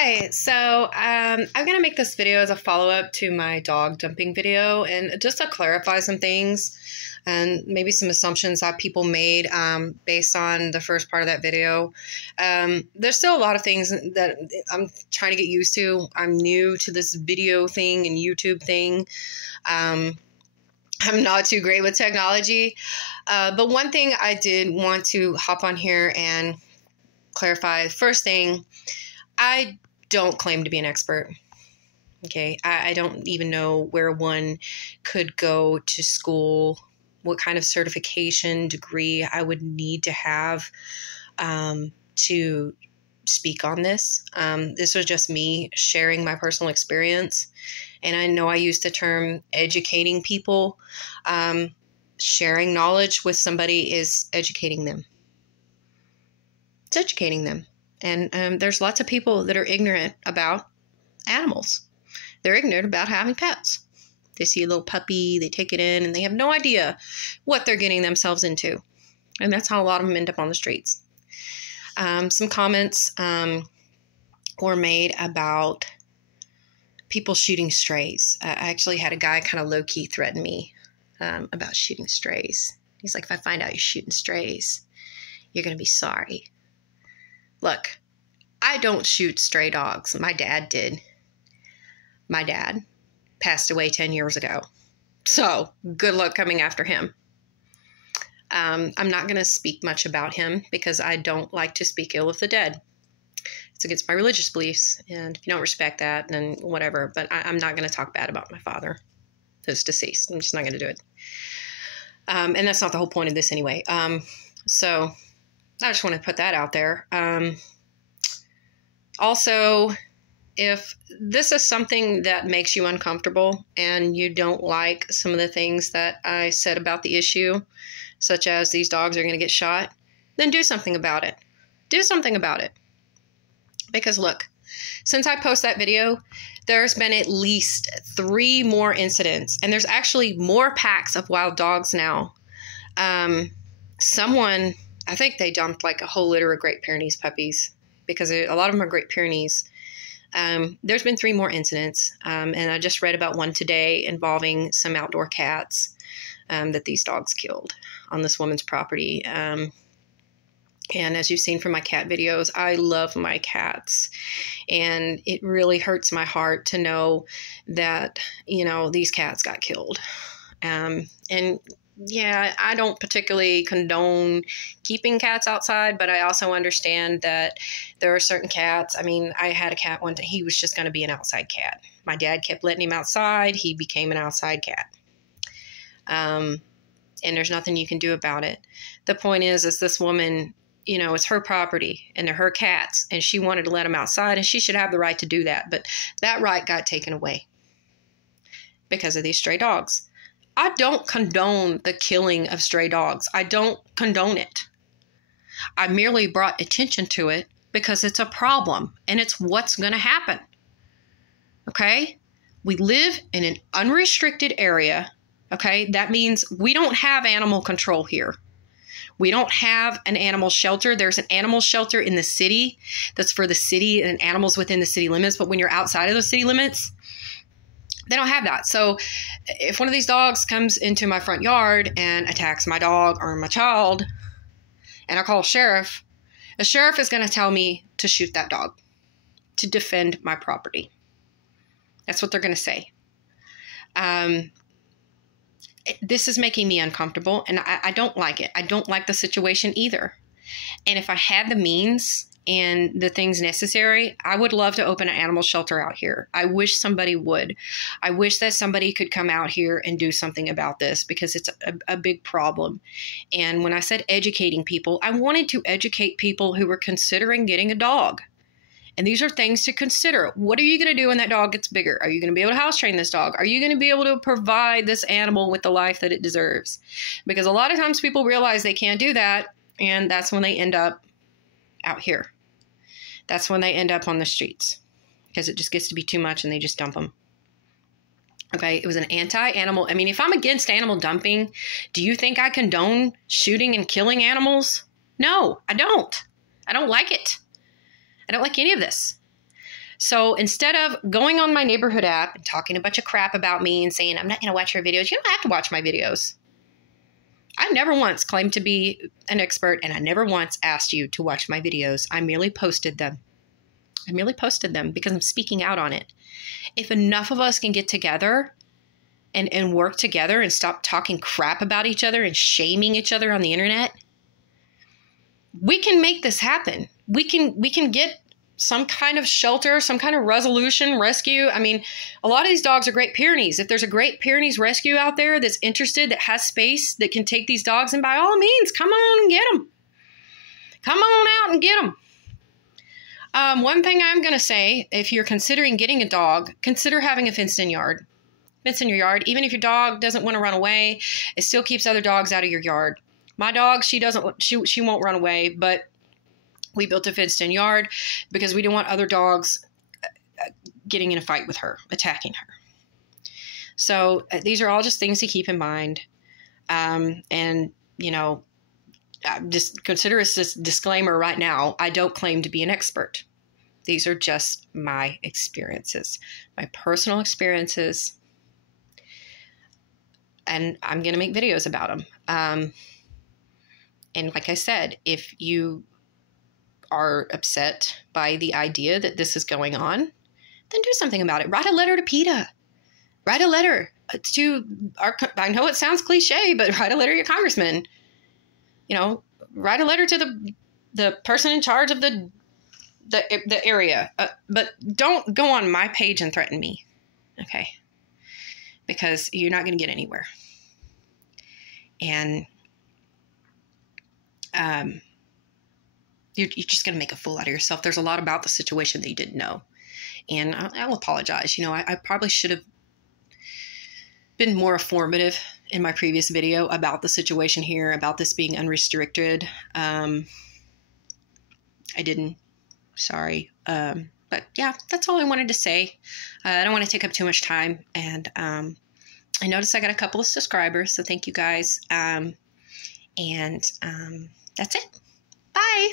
Hi, so I'm going to make this video as a follow-up to my dog dumping video and just to clarify some things and maybe some assumptions that people made based on the first part of that video. There's still a lot of things that I'm trying to get used to. I'm new to this video thing and YouTube thing. I'm not too great with technology, but one thing I did want to hop on here and clarify. First thing, I don't claim to be an expert. Okay. I don't even know where one could go to school, what kind of certification degree I would need to have to speak on this. This was just me sharing my personal experience. And I know I use the term educating people. Sharing knowledge with somebody is educating them. It's educating them. And there's lots of people that are ignorant about animals. They're ignorant about having pets. They see a little puppy, they take it in, and they have no idea what they're getting themselves into. And that's how a lot of them end up on the streets. Some comments were made about people shooting strays. I actually had a guy kind of low-key threaten me about shooting strays. He's like, if I find out you're shooting strays, you're going to be sorry. Look, I don't shoot stray dogs. My dad did. My dad passed away 10 years ago. So good luck coming after him. I'm not going to speak much about him because I don't like to speak ill of the dead. It's against my religious beliefs. And if you don't respect that, then whatever. But I'm not going to talk bad about my father who's deceased. I'm just not going to do it. And that's not the whole point of this anyway. So I just want to put that out there. Also, if this is something that makes you uncomfortable and you don't like some of the things that I said about the issue, such as these dogs are going to get shot, then do something about it. Do something about it. Because look, since I post that video, there's been at least 3 more incidents, and there's actually more packs of wild dogs now. Someone, I think they dumped like a whole litter of Great Pyrenees puppies because a lot of them are Great Pyrenees. There's been 3 more incidents, and I just read about one today involving some outdoor cats that these dogs killed on this woman's property. And as you've seen from my cat videos, I love my cats, and it really hurts my heart to know that, you know, these cats got killed. And yeah, I don't particularly condone keeping cats outside, but I also understand that there are certain cats. I mean, I had a cat one day. He was just going to be an outside cat. My dad kept letting him outside. He became an outside cat. And there's nothing you can do about it. The point is this woman, you know, it's her property and they're her cats, and she wanted to let them outside, and she should have the right to do that. But that right got taken away because of these stray dogs. I don't condone the killing of stray dogs. I don't condone it. I merely brought attention to it because it's a problem and it's what's going to happen. Okay? We live in an unrestricted area. Okay? That means we don't have animal control here. We don't have an animal shelter. There's an animal shelter in the city that's for the city and animals within the city limits. But when you're outside of those city limits, they don't have that. So if one of these dogs comes into my front yard and attacks my dog or my child, and I call a sheriff, the sheriff is going to tell me to shoot that dog to defend my property. That's what they're going to say. This is making me uncomfortable, and I don't like it. I don't like the situation either. And if I had the means and the things necessary, I would love to open an animal shelter out here. I wish somebody would. I wish that somebody could come out here and do something about this because it's a big problem. And when I said educating people, I wanted to educate people who were considering getting a dog. And these are things to consider. What are you going to do when that dog gets bigger? Are you going to be able to house train this dog? Are you going to be able to provide this animal with the life that it deserves? Because a lot of times people realize they can't do that, and that's when they end up out here. That's when they end up on the streets because it just gets to be too much and they just dump them. Okay, it was an anti-animal. I mean, if I'm against animal dumping, do you think I condone shooting and killing animals? No, I don't. I don't like it. I don't like any of this. So instead of going on my neighborhood app and talking a bunch of crap about me and saying, I'm not going to watch your videos, you don't have to watch my videos. I never once claimed to be an expert, and I never once asked you to watch my videos. I merely posted them. I merely posted them because I'm speaking out on it. If enough of us can get together and work together and stop talking crap about each other and shaming each other on the internet, we can make this happen. We can get some kind of shelter, some kind of resolution, rescue. I mean, a lot of these dogs are Great Pyrenees. If there's a Great Pyrenees rescue out there that's interested, that has space, that can take these dogs, and by all means, come on and get them. Come on out and get them. One thing I'm going to say, if you're considering getting a dog, consider having a fenced-in yard. Fence in your yard. Even if your dog doesn't want to run away, it still keeps other dogs out of your yard. My dog, she won't run away, but we built a fenced-in yard because we didn't want other dogs getting in a fight with her, attacking her. So these are all just things to keep in mind. And, you know, just consider this disclaimer right now. I don't claim to be an expert. These are just my experiences, my personal experiences. And I'm going to make videos about them. And like I said, if you are upset by the idea that this is going on, then do something about it. Write a letter to Peta. Write a letter to I know it sounds cliche, but write a letter to your congressman. You know, write a letter to the person in charge of the area. But don't go on my page and threaten me. Okay. Because you're not going to get anywhere. And you're just going to make a fool out of yourself. There's a lot about the situation that you didn't know. And I'll apologize. You know, I probably should have been more informative in my previous video about the situation here, about this being unrestricted. I didn't. Sorry. But yeah, that's all I wanted to say. I don't want to take up too much time. And I noticed I got a couple of subscribers, so thank you guys. That's it. Bye.